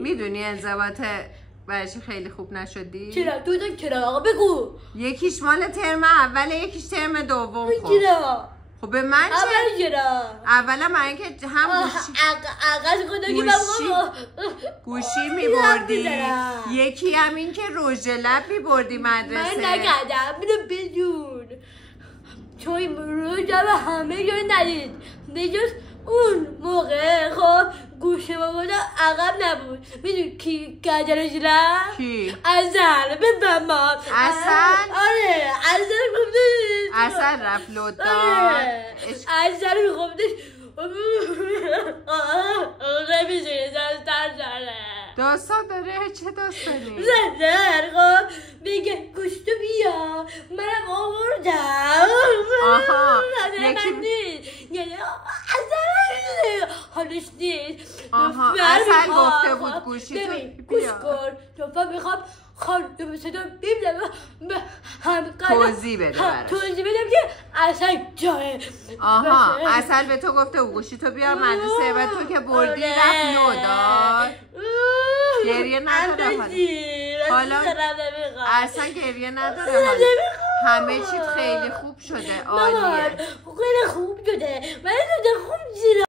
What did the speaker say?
میدونی انضباط ورزشی خیلی خوب نشدی؟ چرا؟ تو چرا؟ آقا بگو. یکیش مال ترم اوله یکیش ترم دوم. چرا؟ خب به من اول چرا؟ اولا من که هم گوشی میبردی، یکی هم این که رژ لب میبردی مدرسه. من نکردم، اینو بدون چون رژ لب همه جا ندید بجز اون موقع. خب گوشه بابادا عقب نبود. میدونی کی کرده رژ لب؟ کی؟ ازل. بفهمم ازل؟ آره ازل گفتش. ازل رفت لود داد. ازل گفتش نمیشه داستان داره. چه داستانی؟ زدر خب میگه گوشتو بیا منم آوردم. آها یعنی ازل حالش نیست. آها ازل گفته بود گوشی تو گوش بیا. کن توفا میخوام خانم صدا بیبلم توضیح بده براش. توضیح بدم که اصل جاه. آها اصل به تو گفته و گوشی تو بیار مدرسه و تو که بردی رفت لو داد. گریه نداره حالا اصلا گریه نداره حالا همه چیز خیلی خوب شده. عالیه خیلی خوب شده. من خوب زیرا